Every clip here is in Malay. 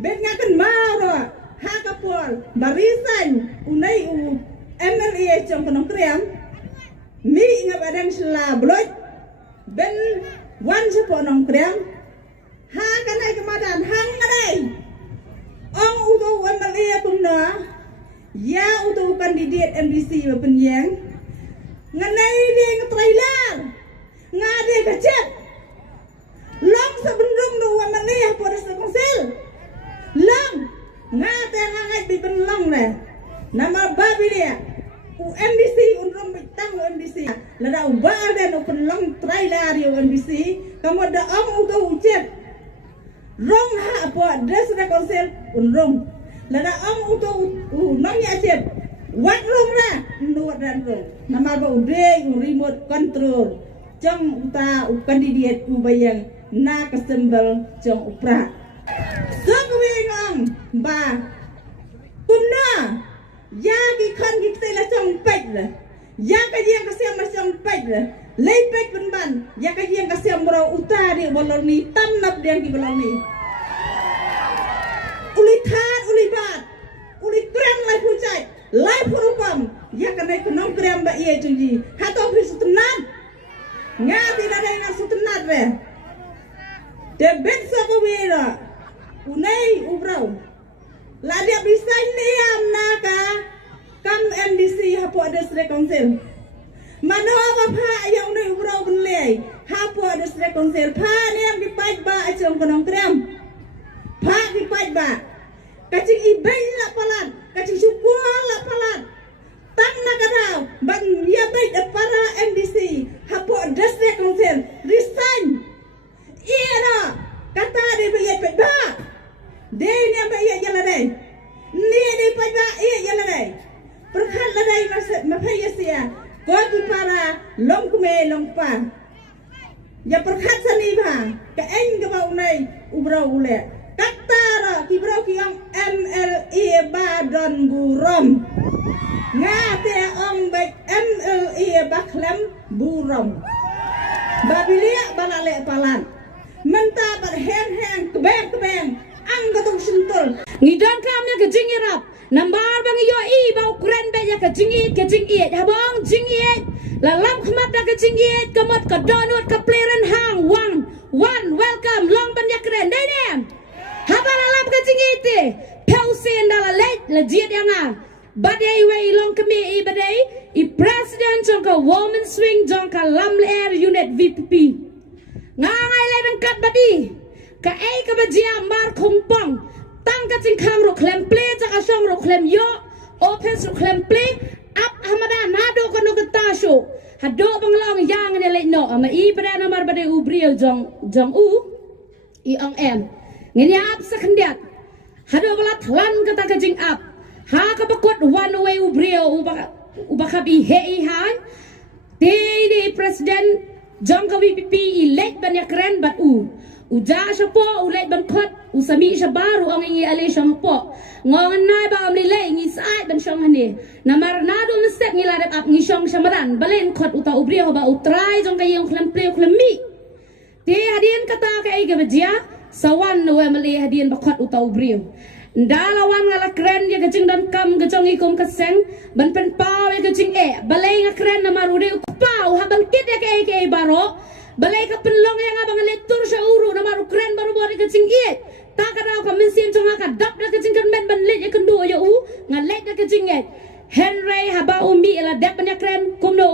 bet ngakan maro ha kapol barisan unai u MLA trong kanong kriam mi nga badan sila bloj ben wan sa po nong kriam ha kanay kamadan hang ngaday ong uto MLA kumna ya uto kandidat MDC mapenyang nganay dia ngetrailer ngade kacet long sa bendung do MLA po sa konsil long ngate ngangat di benlong na nama babi dia MDC unrong bitang MDC lada ubah dan open long trailer yo MDC kamu ada ong uto ucet rong ha po des na konsil unrong lada ong uto nong ya cep wat rong na nuat dan rong nama ba ude remote control jang uta kandidat ubayang na kasembel jang upra Sangwingong ba kumna ya ki kan ki tela trong pet la ya ka yang ka siam trong pet la lei pet ban ya ka yang ka siam bro utari boloni tanap dia ki boloni uli than uli bat uli krem lai pucai lai purupam ya ka nai kunong krem ba ye junji hato pri sutenan ngati da dai na sutenat be de bet sa ko wira unai ubrau la dia bisa niam naka kam MDC hapo district council mano apa pha yang unai ubrau benlei hapo district council pha niam di paj ba achong konong krem pha di paj ba kacing ibai la palan kacing syukur la palan tang nakadau ban ya baik para MDC hapo district council resign iya na kata dia bayi peda dia ni bayi jalan dai ni dia peda iya jalan dai perkhat la dai mapaya sia ko ki para long kume long pa ya perkhat sani ba ka en ka ba unai ubrau ule kata ra ki brau ki ang MLA Badon Burom ngate ong baik MLA Baklam Burom babilia balale palan menta bar heng kebeng ang gatong sentul ngidang kami ke jingirap nambar bang yo i ba ukuran be ya ke jingit habang jingit lalam khmat da ke jingit kamat ka donut ka pleren hang one welcome long ban ya kren dai nem haba lalam ke jingit pausen dala let la jiat yang a badai wei long kami i badai i president jongka woman swing jongka lam air unit VPP ngangai lai ban kat badi ka ai ka bajia mar khumpong tang ka ching khang ro khlem ple cha ka song ro khlem yo open ro khlem ple up hamada na do ko no ta sho ha do bang long yang ne le no ama i pada na mar bade u briel jong u i ong em ngini ap sa khandiat ha do bala thlan ka ta ka jing up ha ka bakot one way u briel u ba khabi he i han di president jong ka VPP elect ban ya kren bat uja siya po ulit ban khot usami siya baru ang ingi ali siya po ngongan na ba amli lay ngi saat ban siyang hani na maranado na step ngi ladap up ngi siyang siya maran balen khot uta ubri ho ba utray jong kayong klem mi ti hadian kata kay gabajia sawan no emali hadian ba khot uta ubri ndalawan ngala kren ya gajing dan kam gajong ikum kaseng ban pen paw ya gajing balay nga kren na marude upaw habang kit ya kay baro balay ka penlong yang abang lektur sa uru na maru kren baru bori gajing ta ka daw ka minsin jong ka dap na gajing kan men ban let ya kan do ya nga let na gajing Henry haba umi ila dap na kren kum no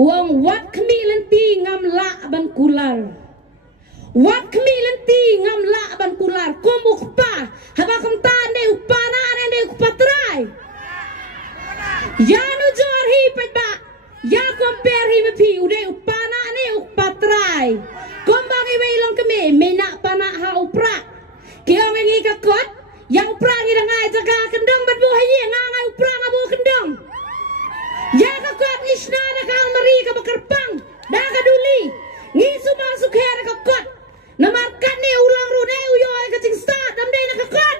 uong wat kmi lenti ngam la ban kular wat kmi lenti ngam la ban kular kum ukpa haba kum ta ne ukpa na ne ukpa trai ya nu jor hi pa ya compare hi me pi ude ukpa na ne ukpa trai kum bang i wei long kami me na pa na ha upra ki ong ngi ka kot yang upra ngi da ngai jaga kendong bat bo hi ngai upra ngabu kendong ya ka kot isna na ka mari ka bakarpang da ka duli ngi suma sukhe na ka kot namarkan ni ulang rude uyoy ka cing sta dam dai na ka kot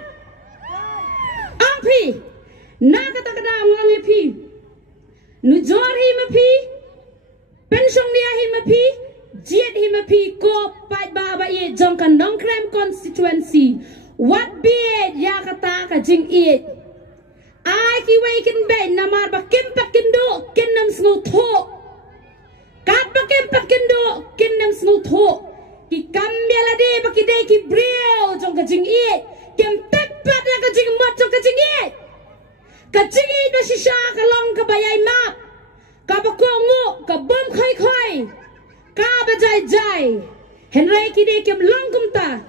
ang pi na ka ta ka da ngi pi nu jor hi me pi pension dia hi me pi jiet hi me pi ko pai ba ba ye jong kan dong krem constituency Wat biet ya kata ka jing it. Ai ki wei kin be namar ba kim pat kin do kin nam snu tho. Kat ba kim pat kin do kin nam snu tho. Ki kam bela de ba ki de ki breo jong ka jing it. Kim tepat ya ka jing mot jong ka jing it. Ka jing it ba shisha ka long ka bayai map. Ka ba ko ngo ka bom khoi khoi. Ka ba jai jai. Henry ki de kim long kum ta.